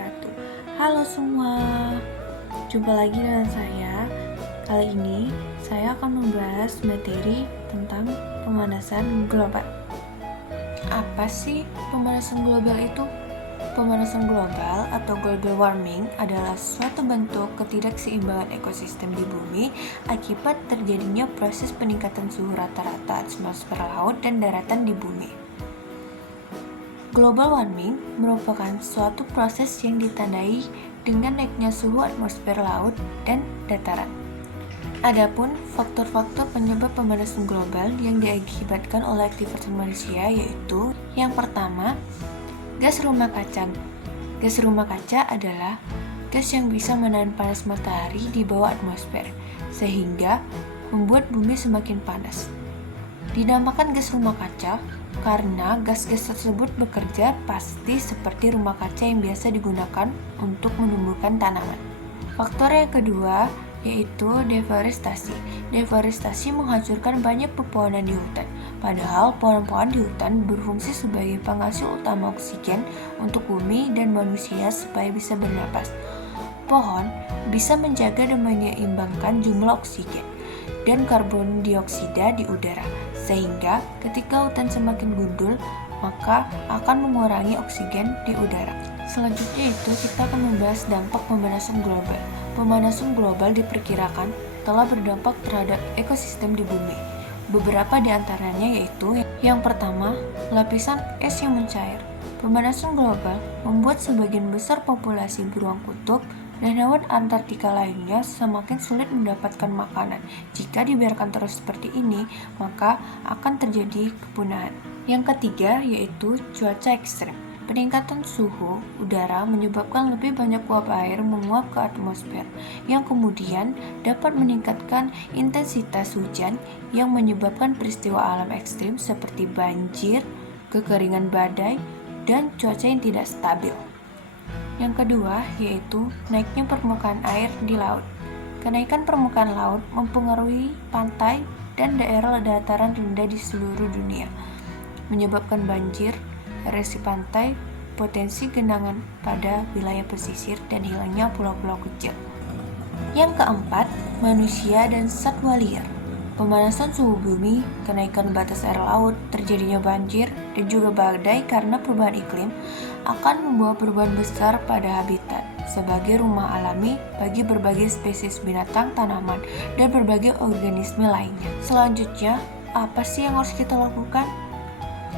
wabarakatuh. Halo semua, jumpa lagi dengan saya. Kali ini saya akan membahas materi tentang pemanasan global. Apa sih pemanasan global itu? Pemanasan global atau global warming adalah suatu bentuk ketidakseimbangan ekosistem di bumi akibat terjadinya proses peningkatan suhu rata-rata atmosfer laut dan daratan di bumi. Global warming merupakan suatu proses yang ditandai dengan naiknya suhu atmosfer laut dan dataran. Adapun faktor-faktor penyebab pemanasan global yang diakibatkan oleh aktivitas manusia yaitu yang pertama, gas rumah kaca. Gas rumah kaca adalah gas yang bisa menahan panas matahari di bawah atmosfer sehingga membuat bumi semakin panas. Dinamakan gas rumah kaca karena gas-gas tersebut bekerja pasti seperti rumah kaca yang biasa digunakan untuk menumbuhkan tanaman. Faktor yang kedua yaitu deforestasi. Deforestasi menghancurkan banyak pepohonan di hutan, padahal pohon-pohon di hutan berfungsi sebagai penghasil utama oksigen untuk bumi dan manusia supaya bisa bernapas. Pohon bisa menjaga dan menyeimbangkan jumlah oksigen dan karbon dioksida di udara, sehingga ketika hutan semakin gundul, maka akan mengurangi oksigen di udara. Selanjutnya itu kita akan membahas dampak pemanasan global. Pemanasan global diperkirakan telah berdampak terhadap ekosistem di bumi. Beberapa di antaranya yaitu yang pertama, lapisan es yang mencair. Pemanasan global membuat sebagian besar populasi beruang kutub dan hewan Antartika lainnya semakin sulit mendapatkan makanan. Jika dibiarkan terus seperti ini, maka akan terjadi kepunahan. Yang ketiga yaitu cuaca ekstrem. Peningkatan suhu udara menyebabkan lebih banyak uap air menguap ke atmosfer, yang kemudian dapat meningkatkan intensitas hujan yang menyebabkan peristiwa alam ekstrim seperti banjir, kekeringan badai, dan cuaca yang tidak stabil. Yang kedua yaitu naiknya permukaan air di laut. Kenaikan permukaan laut mempengaruhi pantai dan daerah dataran rendah di seluruh dunia, menyebabkan banjir, erosi pantai, potensi genangan pada wilayah pesisir, dan hilangnya pulau-pulau kecil. Yang keempat, manusia dan satwa liar. Pemanasan suhu bumi, kenaikan batas air laut, terjadinya banjir, dan juga badai karena perubahan iklim akan membawa perubahan besar pada habitat sebagai rumah alami bagi berbagai spesies binatang, tanaman, dan berbagai organisme lainnya. Selanjutnya, apa sih yang harus kita lakukan?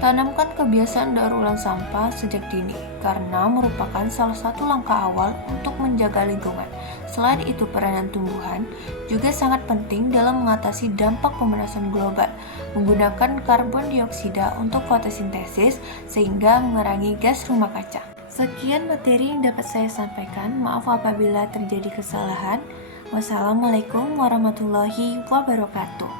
Tanamkan kebiasaan daur ulang sampah sejak dini karena merupakan salah satu langkah awal untuk menjaga lingkungan. Selain itu, peranan tumbuhan juga sangat penting dalam mengatasi dampak pemanasan global, menggunakan karbon dioksida untuk fotosintesis sehingga mengurangi gas rumah kaca. Sekian materi yang dapat saya sampaikan. Maaf apabila terjadi kesalahan. Wassalamualaikum warahmatullahi wabarakatuh.